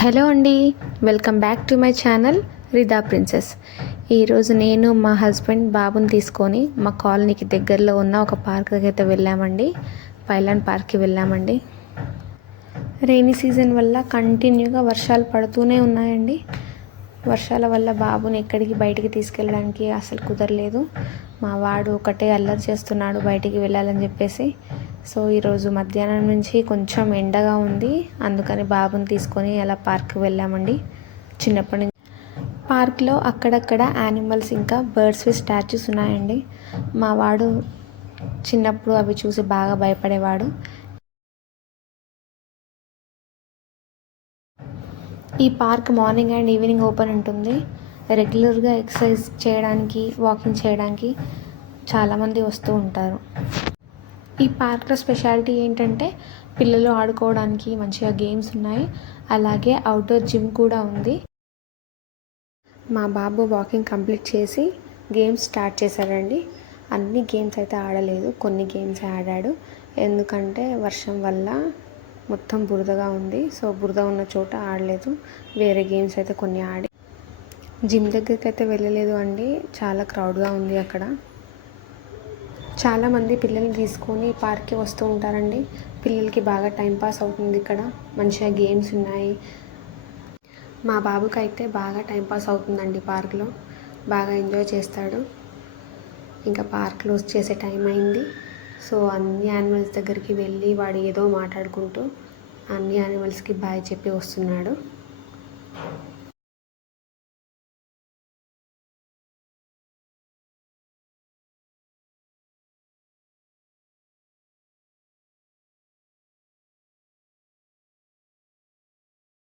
Hello అండి, welcome back to my channel Rida princess. ఈరోజు నేను మా హస్బెండ్ బాబుని తీసుకొని మా కాలనీకి దగ్గరలో ఉన్న ఒక పార్క్ అయితే వెళ్ళామండి. పైలాన్ పార్క్కి వెళ్ళామండి. రెయినీ సీజన్ వల్ల కంటిన్యూగా వర్షాలు పడుతూనే ఉన్నాయండి. వర్షాల వల్ల బాబుని ఎక్కడికి బయటికి తీసుకెళ్ళడానికి అసలు కుదరలేదు. మా వాడు ఒకటే అల్లరి చేస్తున్నాడు బయటికి వెళ్ళాలని చెప్పేసి. సో ఈరోజు మధ్యాహ్నం నుంచి కొంచెం ఎండగా ఉంది, అందుకని బాబుని తీసుకొని అలా పార్క్కి వెళ్ళామండి. చిన్నప్పటి నుంచి పార్క్లో అక్కడక్కడ యానిమల్స్ ఇంకా బర్డ్స్వి స్టాచ్యూస్ ఉన్నాయండి. మా వాడు చిన్నప్పుడు అవి చూసి బాగా భయపడేవాడు. ఈ park morning and evening open ఉంటుంది. రెగ్యులర్గా ఎక్సర్సైజ్ చేయడానికి, వాకింగ్ చేయడానికి చాలామంది వస్తూ ఉంటారు. ఈ పార్క్లో స్పెషాలిటీ ఏంటంటే పిల్లలు ఆడుకోవడానికి మంచిగా గేమ్స్ ఉన్నాయి, అలాగే అవుట్డోర్ జిమ్ కూడా ఉంది. మా బాబు వాకింగ్ కంప్లీట్ చేసి గేమ్స్ స్టార్ట్ చేశాడండి. అన్ని గేమ్స్ అయితే ఆడలేదు, కొన్ని గేమ్స్ ఆడాడు. ఎందుకంటే వర్షం వల్ల మొత్తం బురదగా ఉంది, సో బురద ఉన్న చోట ఆడలేదు. వేరే గేమ్స్ అయితే కొన్ని ఆడి. జిమ్ దగ్గరికి అయితే వెళ్ళలేదు అండి, చాలా క్రౌడ్గా ఉంది అక్కడ. చాలామంది పిల్లల్ని తీసుకొని పార్క్కి వస్తూ ఉంటారండి. పిల్లలకి బాగా టైంపాస్ అవుతుంది. ఇక్కడ మంచిగా గేమ్స్ ఉన్నాయి. మా బాబుకి అయితే బాగా టైంపాస్ అవుతుందండి పార్క్లో, బాగా ఎంజాయ్ చేస్తాడు. ఇంకా పార్క్ క్లోజ్ చేసే టైం అయింది. సో అన్ని యానిమల్స్ దగ్గరికి వెళ్ళి వాడు ఏదో మాట్లాడుకుంటూ అన్ని యానిమల్స్కి బాయ్ చెప్పి వస్తున్నాడు.